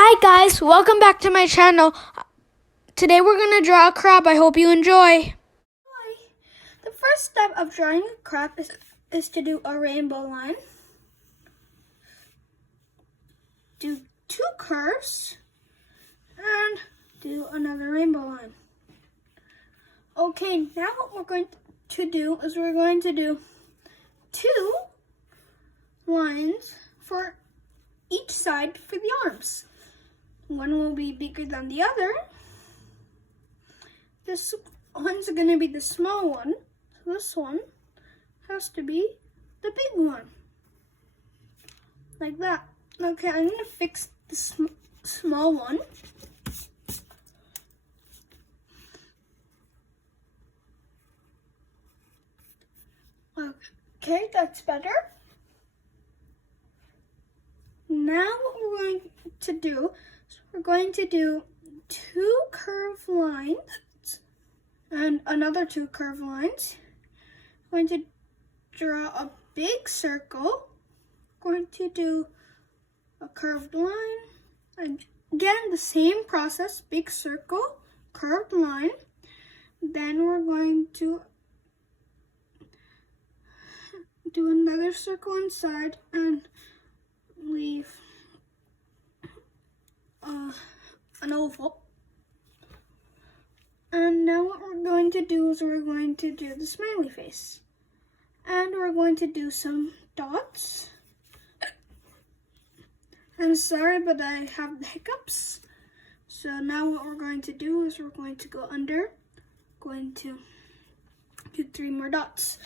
Hi guys, welcome back to my channel. Today we're going to draw a crab. I hope you enjoy. The first step of drawing a crab is to do a rainbow line. Do two curves and do another rainbow line. Okay, now what we're going to do is we're going to do two lines for each side for the arms. One will be bigger than the other. This one's going to be the small one. So this one has to be the big one. Like that. Okay, I'm going to fix the small one. Okay, that's better. Now what we're going to do is we're going to do two curved lines and another two curved lines. I'm going to draw a big circle. I'm going to do a curved line. And again, the same process, big circle, curved line. Then we're going to do another circle inside and leave an oval. And now what we're going to do is we're going to do the smiley face. And we're going to do some dots. I'm sorry, but I have the hiccups. So now what we're going to do is we're going to go under, going to do three more dots.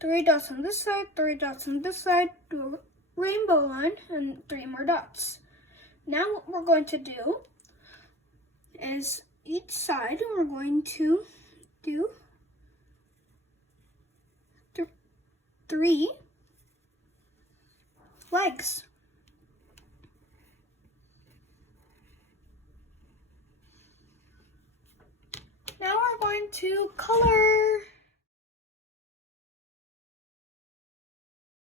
3 dots on this side, 3 dots on this side, do a rainbow line, and 3 more dots. Now what we're going to do is each side we're going to do 3 legs. Now we're going to color.